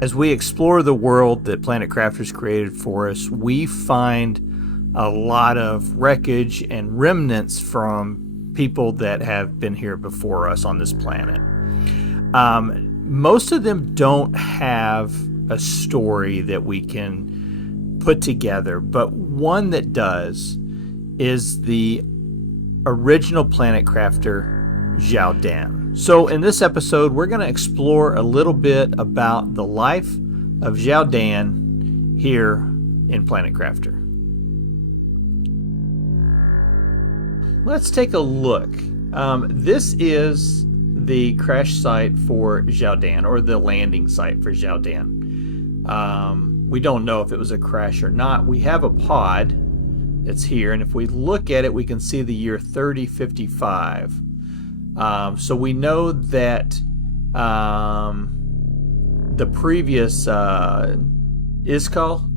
As we explore the world that Planet Crafters created for us, we find a lot of wreckage and remnants from people that have been here before us on this planet. Most of them don't have a story that we can put together, but one that does is the original Planet Crafter, Xiaodan. So in this episode, we're going to explore a little bit about the life of Xiaodan here in Planet Crafter. Let's take a look. This is the crash site for Xiaodan, or the landing site for Xiaodan. We don't know if it was a crash or not. We have a pod that's here, and if we look at it, we can see the year 3055. So we know that the previous ISCAL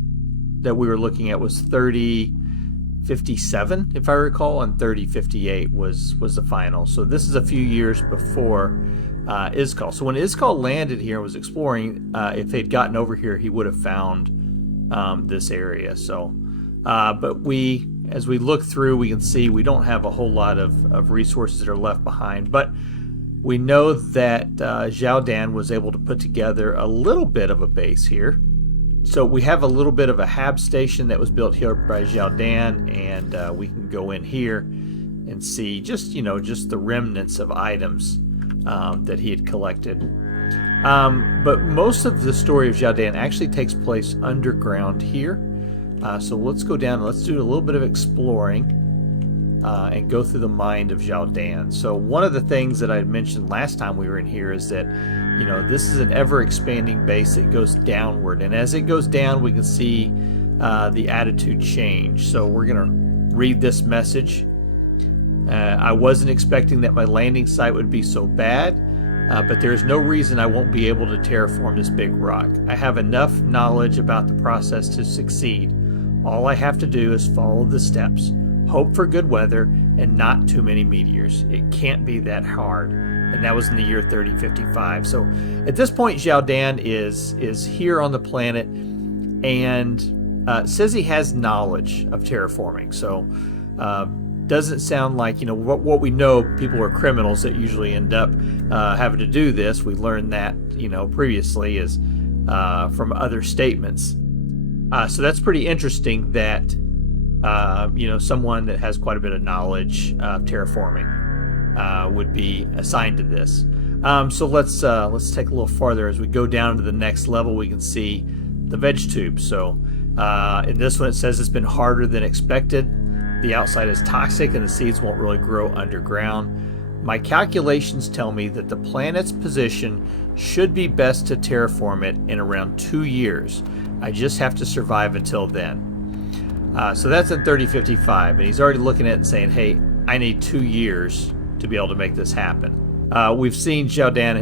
that we were looking at was 3057, if I recall, and 3058 was the final. So this is a few years before ISCAL. So when ISCAL landed here and was exploring, if they'd gotten over here, he would have found this area. So, but as we look through, we can see we don't have a whole lot of resources that are left behind, but we know that Xiaodan was able to put together a little bit of a base here. So we have a little bit of a hab station that was built here by Xiaodan, and we can go in here and see just the remnants of items that he had collected. But most of the story of Xiaodan actually takes place underground here. So let's go down and let's do a little bit of exploring and go through the mind of Xiaodan. So one of the things that I mentioned last time we were in here is that, this is an ever-expanding base that goes downward. And as it goes down, we can see the attitude change. So we're going to read this message. I wasn't expecting that my landing site would be so bad, but there's no reason I won't be able to terraform this big rock. I have enough knowledge about the process to succeed. All I have to do is follow the steps, hope for good weather, and not too many meteors. It can't be that hard. And that was in the year 3055. So at this point, Xiaodan is here on the planet and says he has knowledge of terraforming. So doesn't sound like, what we know, people are criminals that usually end up having to do this. We learned that, previously is from other statements. So that's pretty interesting that, someone that has quite a bit of knowledge of terraforming would be assigned to this. So let's take a little farther. As we go down to the next level, we can see the veg tube. So in this one, it says it's been harder than expected. The outside is toxic and the seeds won't really grow underground. My calculations tell me that the planet's position should be best to terraform it in around 2 years. I just have to survive until then. So that's in 3055, and he's already looking at it and saying, hey, I need 2 years to be able to make this happen. We've seen Xiaodan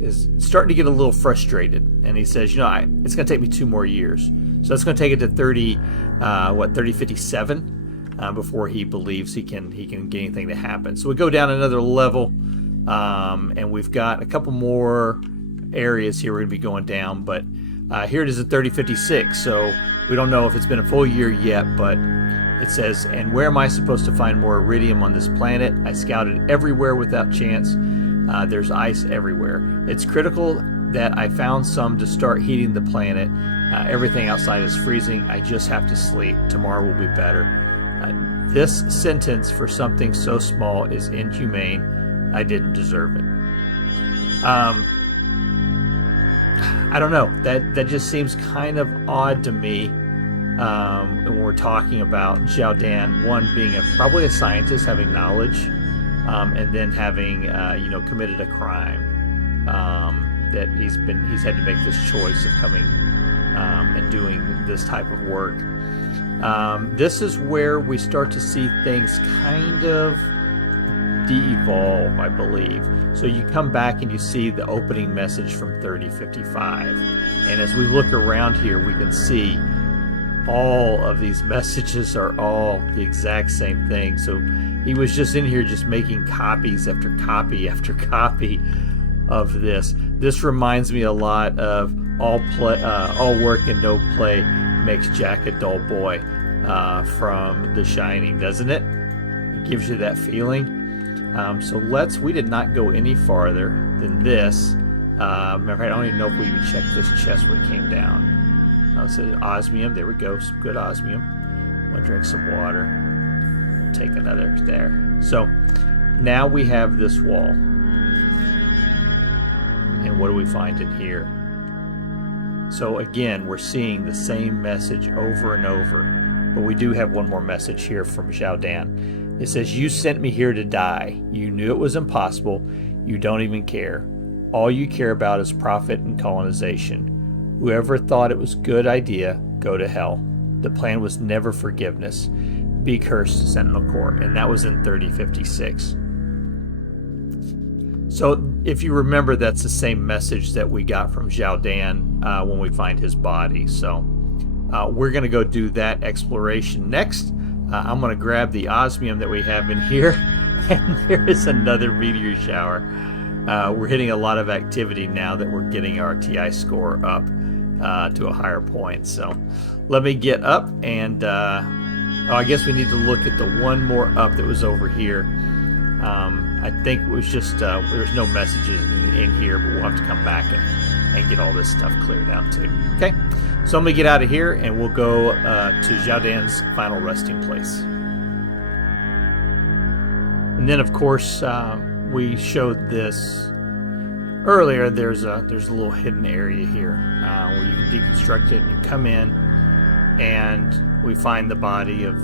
is starting to get a little frustrated, and he says, it's going to take me 2 more years. So that's going to take it to 3057 before he believes he can get anything to happen. So we go down another level, and we've got a couple more areas here we're going to be going down, but here it is at 3056, so we don't know if it's been a full year yet, but it says, and where am I supposed to find more iridium on this planet? I scouted everywhere without chance. There's ice everywhere. It's critical that I found some to start heating the planet. Everything outside is freezing. I just have to sleep. Tomorrow will be better. This sentence for something so small is inhumane. I didn't deserve it. I don't know. That just seems kind of odd to me when we're talking about Xiaodan, one being probably a scientist, having knowledge, and then having committed a crime. That he's had to make this choice of coming and doing this type of work. This is where we start to see things kind of de-evolve, I believe. So you come back and you see the opening message from 3055, and as we look around here, we can see all of these messages are all the exact same thing. So he was just in here just making copies after copy after copy of this. This reminds me a lot of all work and no play makes Jack a dull boy from The Shining, doesn't it? It gives you that feeling. So we did not go any farther than this. Remember, I don't even know if we even checked this chest when it came down. It says osmium. There we go. Some good osmium. I'm going to drink some water. We'll take another there. So now we have this wall. And what do we find in here? So again, we're seeing the same message over and over. But we do have one more message here from Xiaodan. It says, "You sent me here to die. You knew it was impossible. You don't even care. All you care about is profit and colonization. Whoever thought it was a good idea, go to hell. The plan was never forgiveness. Be cursed, Sentinel Corps." And that was in 3056. So if you remember, that's the same message that we got from Xiaodan when we find his body. So we're going to go do that exploration next. I'm going to grab the osmium that we have in here. And there is another meteor shower. We're hitting a lot of activity now that we're getting our TI score up to a higher point. So let me get up and I guess we need to look at the one more up that was over here. I think it was just there's no messages in here, but we'll have to come back and get all this stuff cleared out too. Okay, so I'm gonna get out of here and we'll go to Xiaodan's final resting place. And then of course we showed this earlier. There's a little hidden area here where you can deconstruct it, and you come in and we find the body of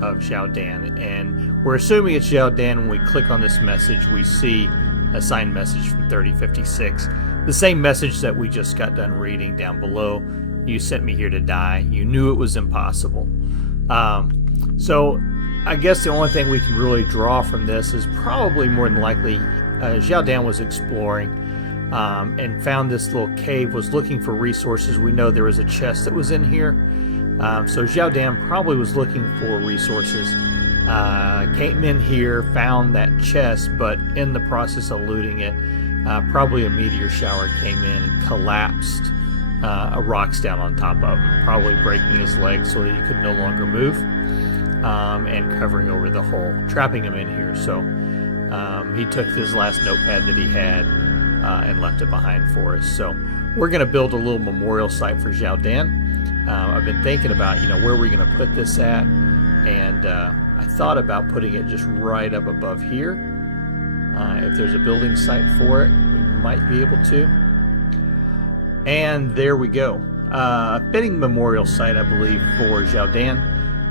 Xiaodan, and we're assuming it's Xiaodan. When we click on this message, we see a signed message from 3056, the same message that we just got done reading down below. "You sent me here to die. You knew it was impossible." So I guess the only thing we can really draw from this is probably more than likely Xiaodan was exploring and found this little cave, was looking for resources. We know there was a chest that was in here. So Xiaodan probably was looking for resources, came in here, found that chest, but in the process of looting it, probably a meteor shower came in and collapsed rocks down on top of him, probably breaking his legs so that he could no longer move, and covering over the hole, trapping him in here. So he took his last notepad that he had and left it behind for us. So we're going to build a little memorial site for Xiaodan. I've been thinking about, where we're going to put this at, and I thought about putting it just right up above here. If there's a building site for it, we might be able to. And there we go. A fitting memorial site, I believe, for Xiaodan,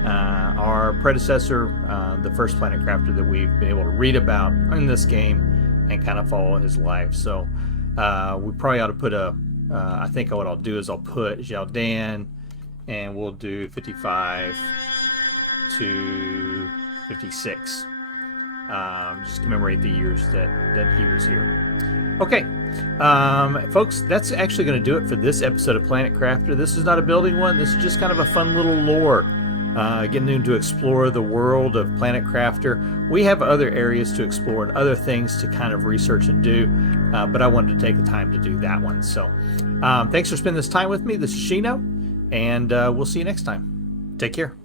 our predecessor, the first Planet Crafter that we've been able to read about in this game and kind of follow his life. So we probably ought to put I think what I'll do is I'll put Xiaodan, and we'll do 55 to 56. Just commemorate the years that he was here. Okay, folks, that's actually going to do it for this episode of Planet Crafter. This is not a building one. This is just kind of a fun little lore, getting into explore the world of Planet Crafter. We have other areas to explore and other things to kind of research and do, but I wanted to take the time to do that one. So thanks for spending this time with me. This is Shino, and we'll see you next time. Take care.